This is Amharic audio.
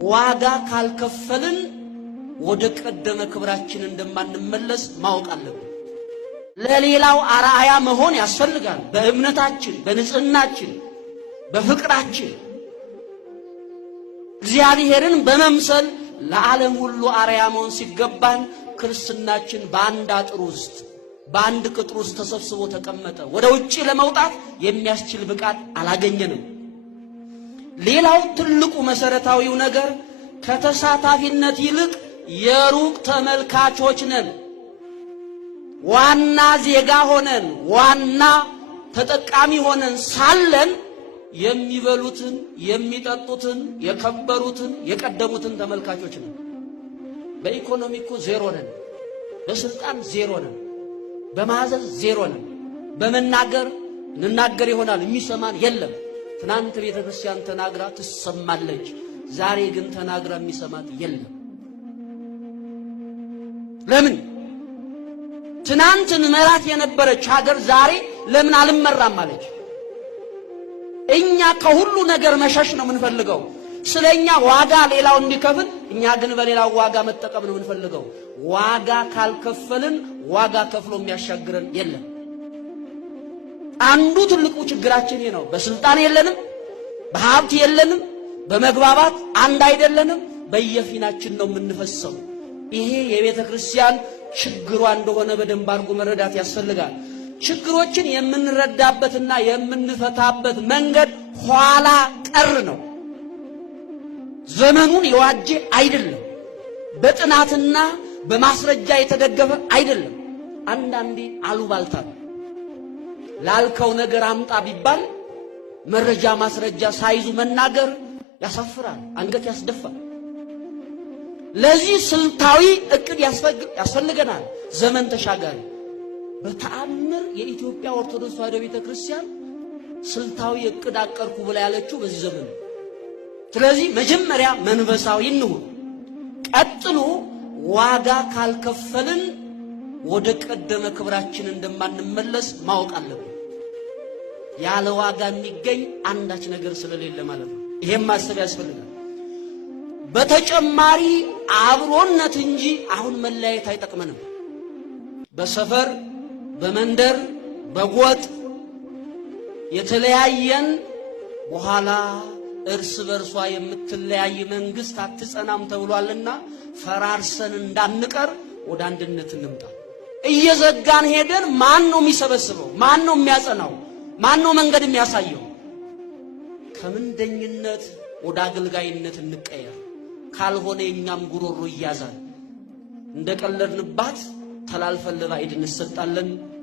ዋጋ ካልከፈልን ወደ ቀደመ ክብራችን እንደማንመለስ ማወቅ አለብን። ለሌላው አርአያ መሆን ያስፈልጋል። በእምነታችን፣ በንጽህናችን፣ በፍቅራችን እግዚአብሔርን በመምሰል ለዓለም ሁሉ አርአያ መሆን ሲገባን ክርስትናችን በአንድ አጥር ውስጥ በአንድ ቅጥር ውስጥ ተሰብስቦ ተቀመጠ። ወደ ውጪ ለመውጣት የሚያስችል ብቃት አላገኘንም። ሌላው ትልቁ መሰረታዊው ነገር ከተሳታፊነት ይልቅ የሩቅ ተመልካቾች ነን። ዋና ዜጋ ሆነን ዋና ተጠቃሚ ሆነን ሳለን የሚበሉትን የሚጠጡትን የከበሩትን የቀደሙትን ተመልካቾች ነን። በኢኮኖሚ እኮ ዜሮ ነን፣ በስልጣን ዜሮ ነን፣ በማዘዝ ዜሮ ነን። በመናገር እንናገር ይሆናል፣ የሚሰማን የለም። ትናንት ቤተክርስቲያን ተናግራ ትሰማለች፣ ዛሬ ግን ተናግራ የሚሰማት የለም። ለምን? ትናንትን መራት የነበረች ሀገር ዛሬ ለምን አልመራም አለች? እኛ ከሁሉ ነገር መሸሽ ነው የምንፈልገው። ስለኛ ዋጋ ሌላው እንዲከፍል፣ እኛ ግን በሌላው ዋጋ መጠቀም ነው የምንፈልገው። ዋጋ ካልከፈልን ዋጋ ከፍሎ የሚያሻግረን የለም። አንዱ ትልቁ ችግራችን ይሄ ነው። በስልጣን የለንም፣ በሀብት የለንም፣ በመግባባት አንድ አይደለንም። በየፊናችን ነው የምንፈሰው። ይሄ የቤተ ክርስቲያን ችግሯ እንደሆነ በደንብ አድርጎ መረዳት ያስፈልጋል። ችግሮችን የምንረዳበትና የምንፈታበት መንገድ ኋላ ቀር ነው። ዘመኑን የዋጀ አይደለም። በጥናትና በማስረጃ የተደገፈ አይደለም። አንዳንዴ አሉባልታ ነው። ላልከው ነገር አምጣ ቢባል መረጃ ማስረጃ ሳይዙ መናገር ያሳፍራል፣ አንገት ያስደፋል። ለዚህ ስልታዊ እቅድ ያስፈልገናል፣ ዘመን ተሻጋሪ። በተአምር የኢትዮጵያ ኦርቶዶክስ ተዋሕዶ ቤተክርስቲያን ስልታዊ እቅድ አቀርኩ ብላ ያለችው በዚህ ዘመን ነው። ስለዚህ መጀመሪያ መንፈሳዊ እንሁን። ቀጥሎ ዋጋ ካልከፈልን ወደ ቀደመ ክብራችን እንደማንመለስ ማወቅ አለብን። ያለ ዋጋ የሚገኝ አንዳች ነገር ስለሌለ ማለት ነው። ይሄም ማሰብ ያስፈልጋል። በተጨማሪ አብሮነት እንጂ አሁን መለያየት አይጠቅመንም። በሰፈር በመንደር በጎጥ የተለያየን በኋላ እርስ በርሷ የምትለያይ መንግስት አትጸናም ተብሏልና ፈራርሰን እንዳንቀር ወደ አንድነት እንምጣ። እየዘጋን ሄደን ማን ነው የሚሰበስበው? ማን ነው የሚያጸናው? ማን ነው መንገድ የሚያሳየው? ከምንደኝነት ወደ አገልጋይነት እንቀየር። ካልሆነ የኛም ጉሮሮ ይያዛል። እንደቀለድንባት ተላልፈን ለባዕድ እንሰጣለን።